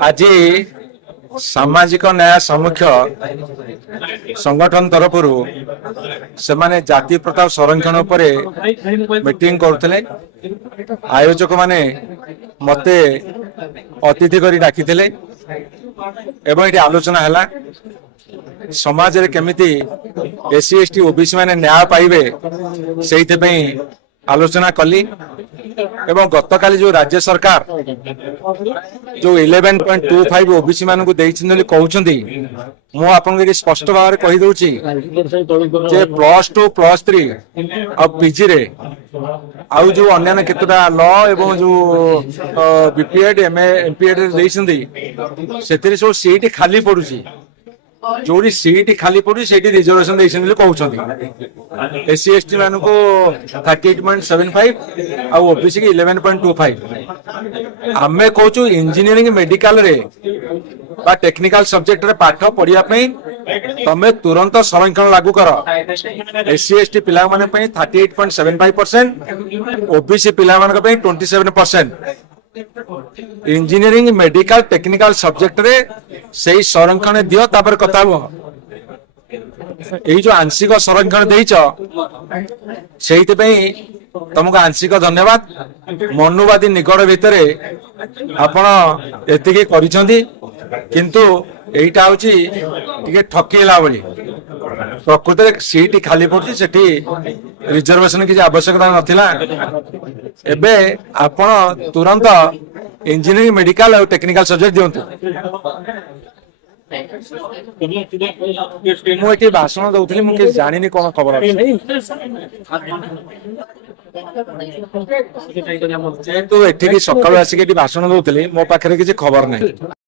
आज सामाजिक न्याय समुख्य संगठन तरफ से माने जाति प्रथा संरक्षण पर मीटिंग करते आयोजक माने मते अतिथि करी डाकी एवं ये आलोचना है समाज रे केमिति एससी एसटी ओबीसी माने न्याय पाइबे से आलोचना कली एवं गतकाली जो राज्य सरकार जो 11.25 ओबीसी मान को कहते मु आपन स्पष्ट भाव में कहीदे +2 +3 और पीजी रे आउ जो अन्य केतटा लॉ एवं जो बीपीएड एमपीएड से सब सीट खाली पड़ुची जो सीट खाली पड़ी से रिजर्वेशन कहते एससी एसटी मान को 38.75 और ओबीसी की 11.25 आमे कहूँ इंजीनियरिंग मेडिकल रे बा टेक्निकल सब्जेक्ट रे पाठ पढ़िया तमे तुरंत संरक्षण लागू कर एससी एसटी पिला माने 38.75% ओबीसी पिला मान 27% इंजीनियरिंग मेडिकल टेक्निकल सब्जेक्ट रे सही संरक्षण दियो तापर कथा हो जो आंशिक संरक्षण देइछ सेहिते तुमको आंशिक धन्यवाद मनुवादी निकट भितर आपण एतिके करिसंती किंतु एटा होची टिके ठकेला बली प्रकृत रे सीट खाली पड़ती सेठी रिजर्वेशन की आवश्यकता नथिला एबे आपण तुरंत इंजीनियरिंग मेडिकल और टेक्निकल सब्जेक्ट दियंतु मुझे भाषण दौली मुझे जानी कौन खबर जेहेतु एठिक सकाल आसिक भाषण दौली मो पाखे किसी खबर नहीं।